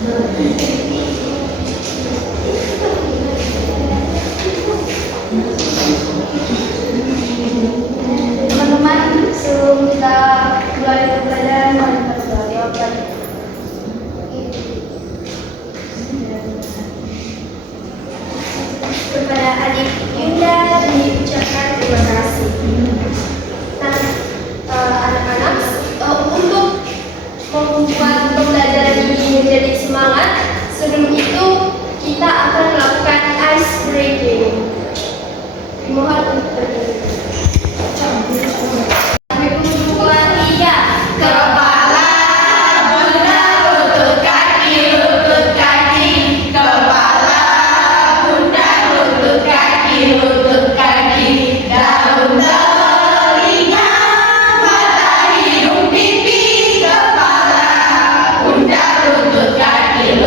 Teman-teman, sebelum kita mulai pembelajaran, mari kita doakan. Kepada adik Yunda diucapkan terima kasih. Nah, anak-anak, untuk membuat pembelajaran ini menjadi semangat, sebelum itu kita akan melakukan ice breaking. Mohon untuk berdiri. 1, 2, 3. Kepala, bunda, lutut kaki, kepala, bunda, lutut kaki, daun telinga, mata, hidung, pipi, kepala, bunda, lutut kaki.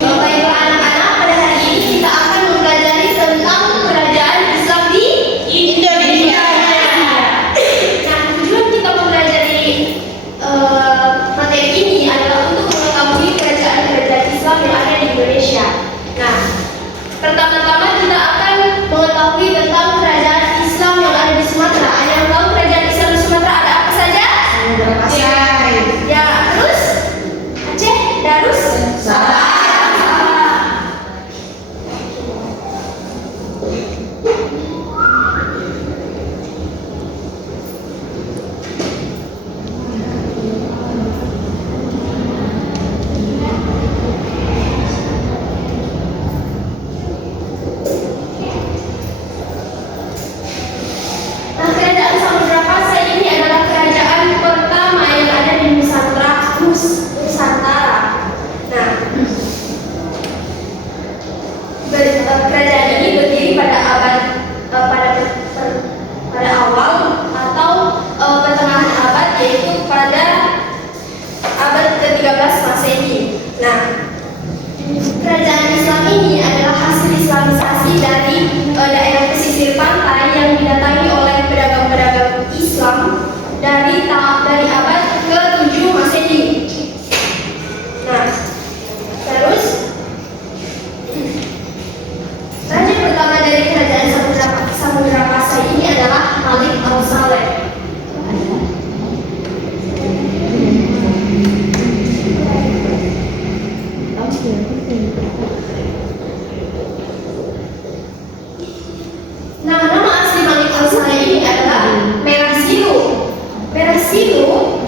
Baiklah anak-anak, pada hari ini kita akan mempelajari tentang kerajaan Islam di Indonesia. Nah, tujuan kita mempelajari materi ini adalah untuk mengetahui kerajaan-kerajaan Islam yang ada di Indonesia. Nah, pertama-tama kita akan mengetahui tentang kerajaan Islam yang ada di Sumatera. Ada yang tahu kerajaan Islam di Sumatera ada apa saja? Ya, terus Aceh, Darus, Sabah. Nah, kerajaan Samudra Pasai ini adalah kerajaan pertama yang ada di Nusantara. Nah, kerajaan ini berdiri pada pada awal atau pertengahan abad, yaitu pada abad ke-13 Masehi. Nah, kerajaan Islam ini adalah hasil Islamisasi dari daerah pesisir pantai yang didatangi oleh pedagang-pedagang Islam dari abad ke-7 Masehi. Nah, terus raja pertama dari kerajaan Samudra Pasai ini adalah Malik Al-Saleh. Nah, nama asli Malik Al-Saleh ini adalah Merah Silu. Merah Silu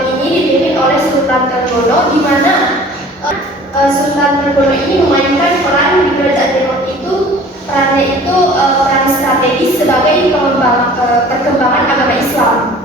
Demak ini dipimpin oleh Sultan Trenggono, di mana Sultan Trenggono ini memainkan peran di kerajaan Demak itu. Perannya itu peran strategis sebagai perkembangan agama Islam.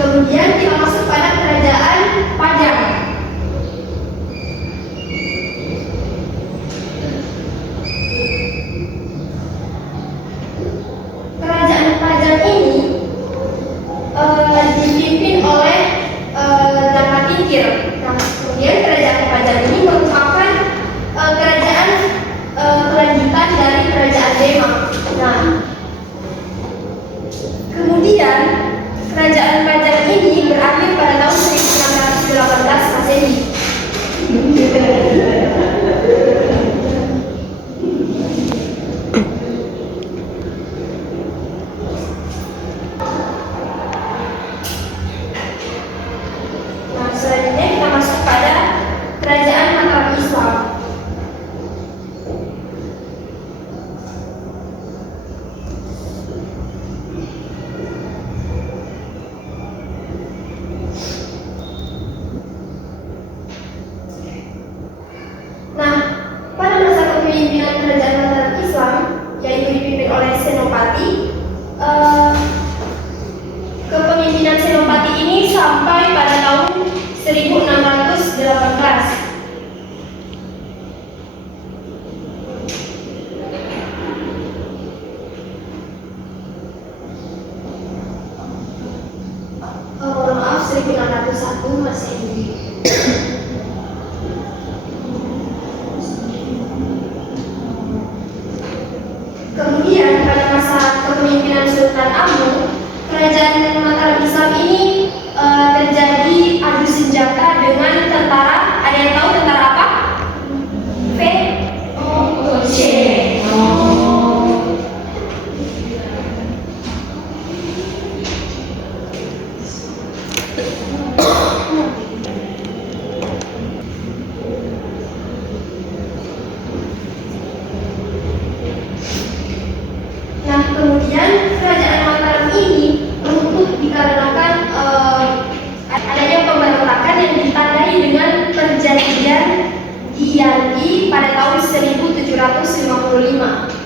Kemudian kita masuk pada kerajaan Pajang. Kerajaan Pajang ini dipimpin oleh Damatingkir. Nah, kemudian kerajaan Pajang ini merupakan kerajaan kelanjutan dari kerajaan Demak. Nah, kemudian kerajaan Pajang ini berakhir pada tahun 1618 Masehi. Nah, selanjutnya kita masuk pada kerajaan Mataram Islam. Kerajaan Mataram Islam, yaitu dipimpin oleh Senopati. Kepemimpinan Senopati ini sampai pada tahun 1618. Maaf, 1601 Masehi. Kemudian pada masa kepemimpinan Sultan Amu, kerajaan Mataram Islam ini terjadi adu senjata dengan tentara. Ada yang tahu tentara apa? VOC. Nah, kemudian kerajaan Mataram ini runtuh dikarenakan adanya pemberontakan yang ditandai dengan perjanjian Giyanti pada tahun 1755.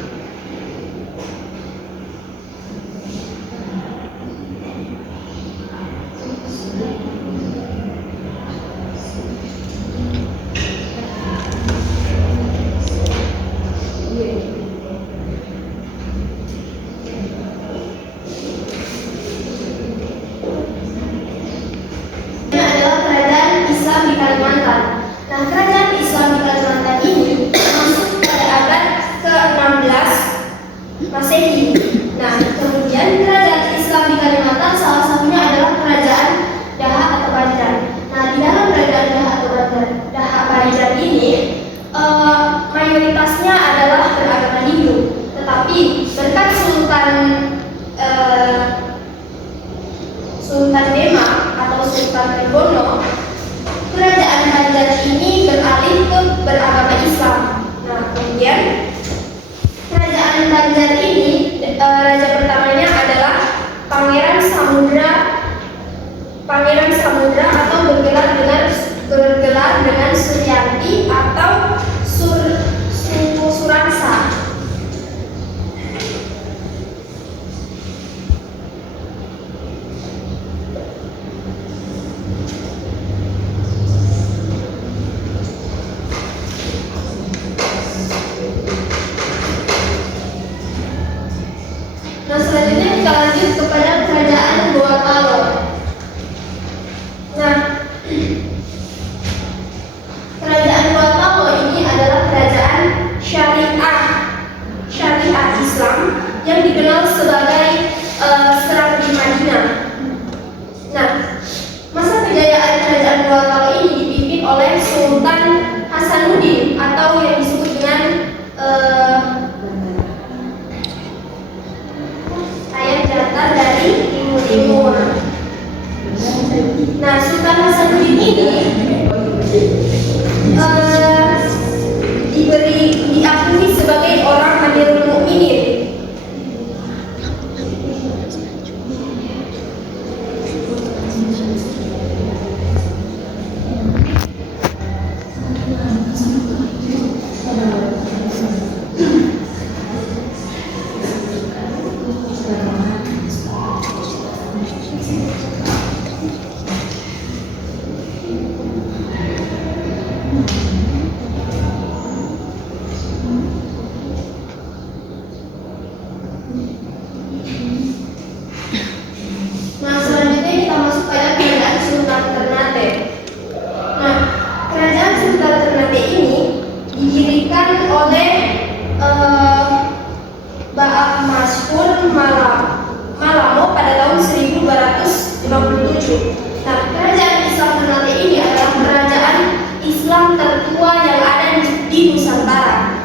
Nah, kerajaan Islam di Kalimantan ini masuk pada abad ke-16 Masehi. Nah, kemudian kerajaan Islam di Kalimantan salah satunya adalah kerajaan Daha atau Banjar. Nah, di dalam kerajaan Daha atau Banjar ini mayoritasnya adalah beragama Hindu. Tetapi berkat Sultan Demak atau Sultan Trenggono, kerajaan Banjar ini beralih ke beragama Islam. Nah, kemudian kerajaan Banjar ini raja pertamanya adalah Pangeran Samudra atau bergelar dengan Suryanti atau Suransa. atau yang disebut dengan sayap jantan dari timur. Nah, Sultan Hasanuddin ini diakui sebagai orang Amirul Mukminin. Nah, selanjutnya kita masuk pada kerajaan Sultan Ternate. Nah, kerajaan Sultan Ternate ini didirikan oleh Ba'ak Masyhur Malamo pada tahun 1257. Nah, kerajaan Islam Ternate ini adalah kerajaan Islam tertua yang ada di Nusantara.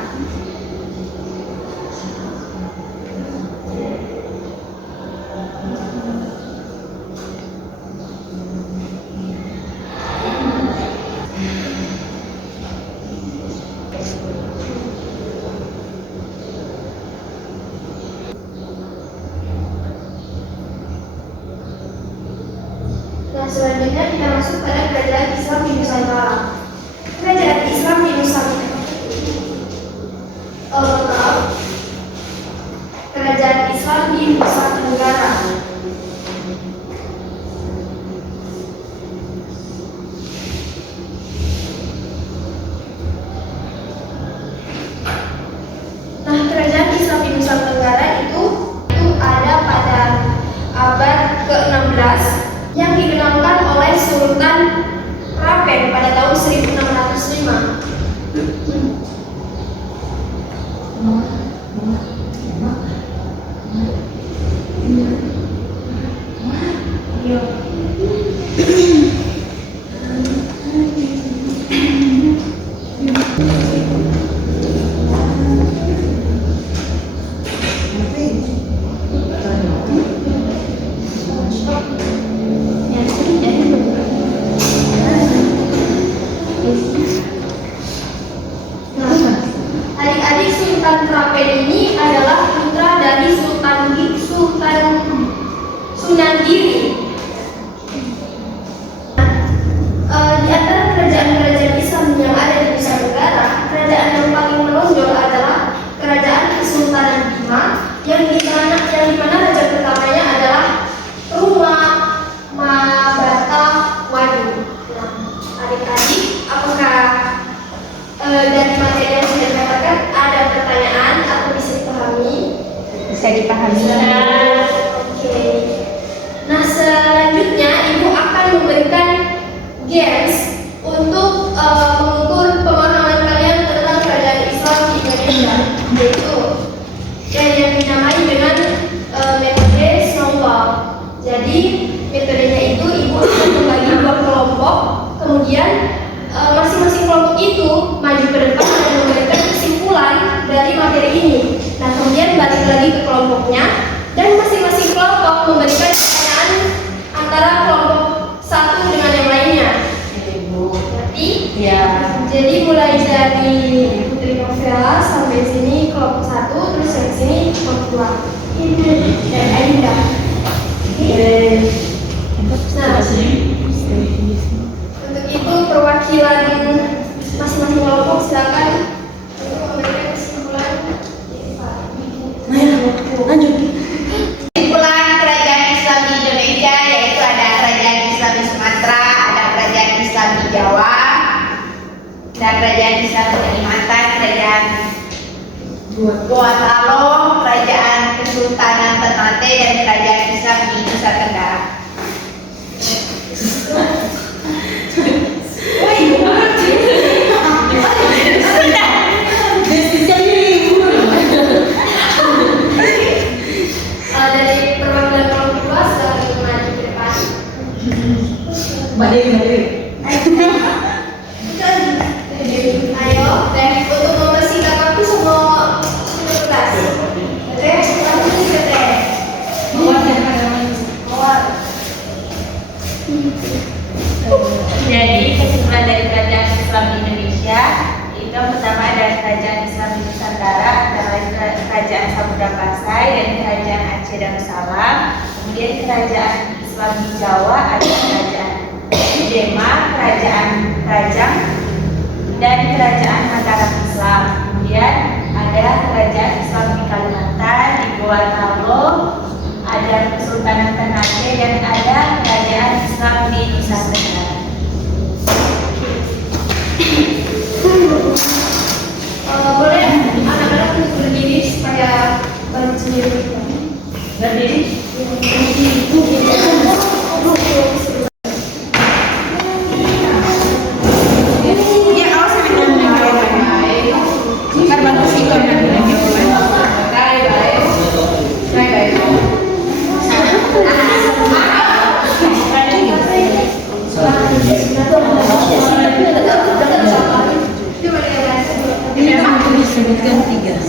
Nah, selanjutnya kita masuk pada kerajaan Islam di Nusantara. Kerajaan Islam di Nusantara. Kerajaan Islam di Nusa Tenggara. Nah, kerajaan Islam di Nusa Tenggara itu ada pada abad ke-16 yang dikenalkan oleh Sultan Rapen pada tahun 1605. Adik-adik Sultan Rapen ini adalah putra dari Sunan Giri. Di antara kerajaan-kerajaan Islam yang ada di Nusa Tenggara, kerajaan yang paling menonjol adalah kerajaan Kesultanan Bima yang di mana raja pertamanya adalah Ruma Mabata Wadu. Nah, adik-adik, apakah dari materi yang sudah dikatakan ada pertanyaan atau bisa dipahami? Bisa dipahami. Oke. Nah, selanjutnya Ibu akan memberikan games untuk mengukur pemahaman kalian tentang kerajaan Islam di Indonesia, yaitu yang dinamai dengan metode snowball. Jadi metodenya itu Ibu akan membagi dua kelompok, kemudian masing-masing kelompok itu maju ke depan dan memberikan kesimpulan dari materi ini. Nah, kemudian balik lagi ke kelompoknya dan masing-masing kelompok memberikan pertanyaan antara kelompok satu dengan yang lainnya. Berarti Ya. jadi mulai dari Putri Novela sampai sini kelompok satu, terus yang sini kelompok dua. Dan Ainda. Nah, untuk itu perwakilan masing-masing kelompok silakan untuk memberikan kesimpulan. Lanjut. Kesimpulan kerajaan Islam di Indonesia yaitu ada kerajaan Islam di Sumatera, ada kerajaan Islam di Jawa, ada kerajaan Islam di Kalimantan, kerajaan Gorontalo, kerajaan Kesultanan Ternate, dan kerajaan Islam di Nusa Tenggara. Dari perwakilan kelompok dua silakan maju ke depan. Mbak Dewi. Ayo, Teh. kerajaan Islam di Nusantara antara lain kerajaan Samudra Pasai dan kerajaan Aceh Darussalam. Kemudian kerajaan Islam di Jawa ada kerajaan Demak, kerajaan Rajang, dan kerajaan Mataram Islam. Kemudian ada kerajaan Islam di Kalimantan, di Gorontalo, ada Kesultanan Ternate, dan ada kerajaan Islam di Nusa Tenggara. Boleh anak-anak untuk berdiri supaya bantu sendiri. Berdiri. Sebutkan 3.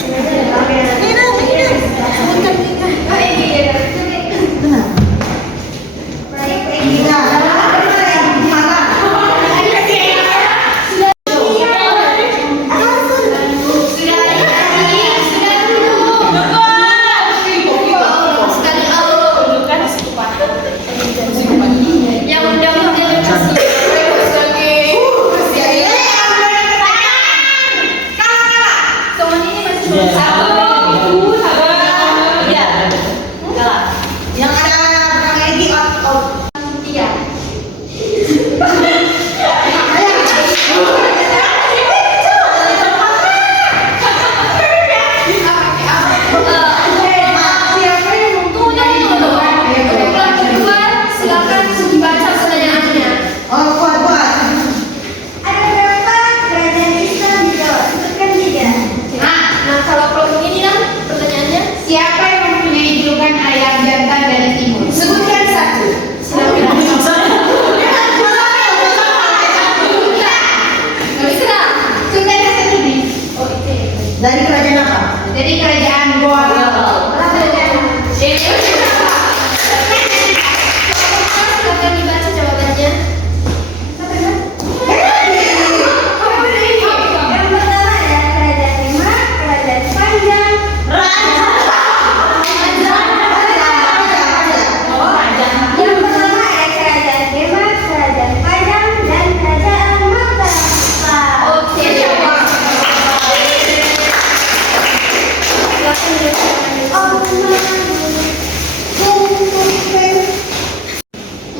Dari kerajaan apa? Dari kerajaan Goa. Silakan dibaca jawabannya. Yang pertama ada kerajaan Demak, kerajaan Panjang, yang pertama ada kerajaan Demak, kerajaan Panjang, dan kerajaan Mataram. Oke.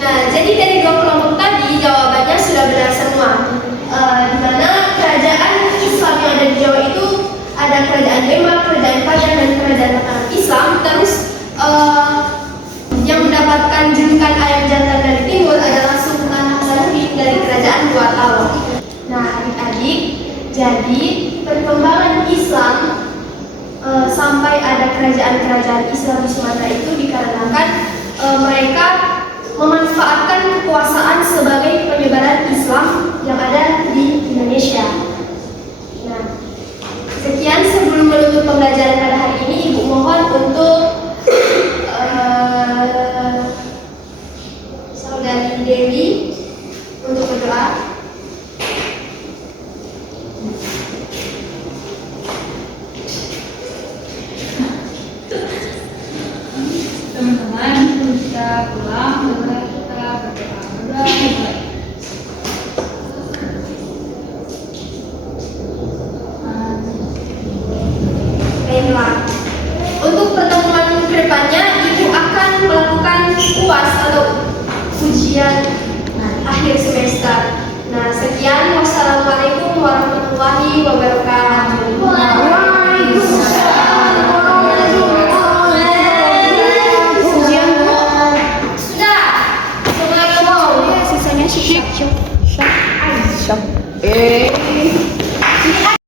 Nah, jadi dari 2 kelompok tadi jawabannya sudah benar semua. Di mana kerajaan Islam yang ada di Jawa itu ada kerajaan Demak, kerajaan Panjang, dan kerajaan Mataram Islam. Terus yang mendapatkan julukan ayam jantan dari timur adalah Sultan Hasanuddin dari kerajaan Dua Tawa. Nah, adik-adik, jadi perkembangan Islam sampai ada kerajaan-kerajaan Islam di Sumatera itu dikarenakan mereka memanfaatkan kekuasaan sebagai penyebaran Islam yang ada di Indonesia. Nah, sekian sebelum menutup pembelajaran pada hari ini, Ibu mohon untuk Saudari Dewi untuk berdoa. Teman-teman, kita pulang, kita berdoa. Mulai. Baiklah. Untuk pertemuan kedepannya, Ibu akan melakukan UAS atau ujian akhir semester. Nah, sekian. Wassalamualaikum warahmatullahi wabarakatuh. Syok.